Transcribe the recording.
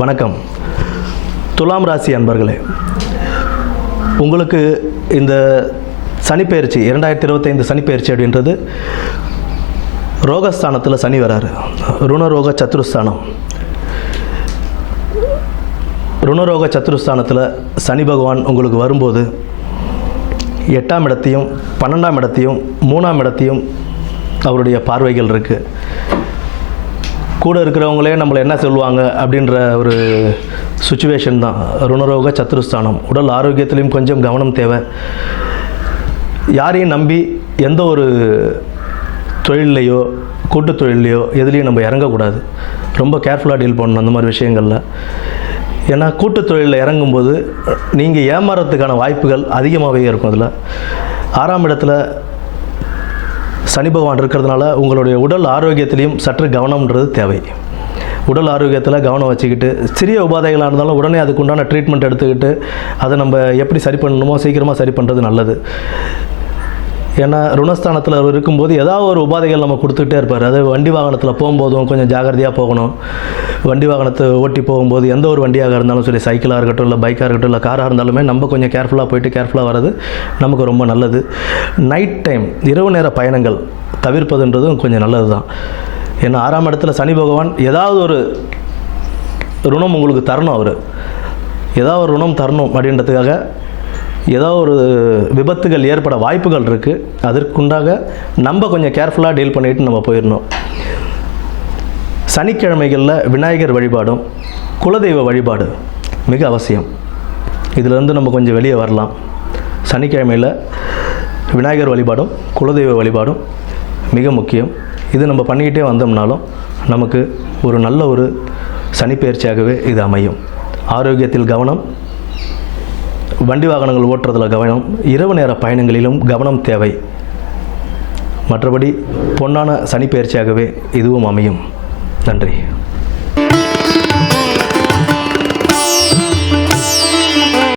வணக்கம். துலாம் ராசி அன்பர்களே, உங்களுக்கு இந்த சனிப்பெயர்ச்சி 2025 சனிப்பெயர்ச்சி அப்படின்றது ரோகஸ்தானத்தில் சனி வராரு. ருணரோக சத்துருஸ்தானம். ருணரோக சத்துருஸ்தானத்தில் சனி பகவான் உங்களுக்கு வரும்போது 8ஆம் இடத்தையும் 12ஆம் இடத்தையும் 3ஆம் இடத்தையும் அவருடைய பார்வைகள் இருக்குது. கூட இருக்கிறவங்களே நம்மளை என்ன சொல்லுவாங்க அப்படின்ற ஒரு சுச்சுவேஷன் தான் ருணரோக சத்துருஸ்தானம். உடல் ஆரோக்கியத்திலையும் கொஞ்சம் கவனம் தேவை. யாரையும் நம்பி எந்த ஒரு தொழிலையோ கூட்டு தொழிலையோ எதுலேயும் நம்ம இறங்கக்கூடாது. ரொம்ப கேர்ஃபுல்லாக டீல் பண்ணணும் அந்த மாதிரி விஷயங்களில். ஏன்னா கூட்டு தொழிலில் இறங்கும்போது நீங்கள் ஏமாறத்துக்கான வாய்ப்புகள் அதிகமாகவே இருக்கும். அதில் 6ஆம் இடத்துல சனி பகவான் இருக்கிறதுனால உங்களுடைய உடல் ஆரோக்கியத்திலையும் சற்று கவனம்ன்றது தேவை. உடல் ஆரோக்கியத்தில் கவனம் வச்சுக்கிட்டு சிறிய உபாதைகளாக இருந்தாலும் உடனே அதுக்குண்டான ட்ரீட்மெண்ட் எடுத்துக்கிட்டு அதை நம்ம எப்படி சரி பண்ணணுமோ சீக்கிரமாக சரி பண்ணுறது நல்லது. ஏன்னா ருணஸ்தானத்தில் இருக்கும்போது ஏதாவது ஒரு உபாதைகள் நம்ம கொடுத்துக்கிட்டே இருப்பார். அது வண்டி வாகனத்தில் போகும்போதும் கொஞ்சம் ஜாகிரதையாக போகணும். வண்டி வாகனத்தை ஓட்டி போகும்போது எந்த ஒரு வண்டியாக இருந்தாலும் சரி, சைக்கிளாக இருக்கட்டும் இல்லை பைக்காக இருக்கட்டும் இல்லை காராக இருந்தாலுமே நம்ம கொஞ்சம் கேர்ஃபுல்லாக போயிட்டு கேர்ஃபுல்லாக வர்றது நமக்கு ரொம்ப நல்லது. நைட் டைம் இரவு நேர பயணங்கள் தவிர்ப்பதுன்றதும் கொஞ்சம் நல்லது தான். ஏன்னா 6ஆம் இடத்துல சனி பகவான் ஏதாவது ஒரு ருணம் உங்களுக்கு தரணும். அவர் ஏதாவது ஒரு ருணம் தரணும் அப்படின்றதுக்காக ஏதாவது ஒரு விபத்துகள் ஏற்பட வாய்ப்புகள் இருக்குது. அதற்குண்டாக நம்ம கொஞ்சம் கேர்ஃபுல்லாக டீல் பண்ணிவிட்டு நம்ம போயிடணும். சனிக்கிழமைகளில் விநாயகர் வழிபாடும் குலதெய்வ வழிபாடு மிக அவசியம். இதிலேருந்து நம்ம கொஞ்சம் வெளியே வரலாம். சனிக்கிழமையில் விநாயகர் வழிபாடும் குலதெய்வ வழிபாடும் மிக முக்கியம். இது நம்ம பண்ணிக்கிட்டே வந்தோம்னாலும் நமக்கு ஒரு நல்ல ஒரு சனிப்பெயர்ச்சியாகவே இது அமையும். ஆரோக்கியத்தில் கவனம், வண்டி வாகனங்கள் ஓட்டுறதில் கவனம், இரவு நேர பயணங்களிலும் கவனம் தேவை. மற்றபடி பொன்னான சனிப்பெயர்ச்சியாகவே இதுவும் அமையும். நன்றி.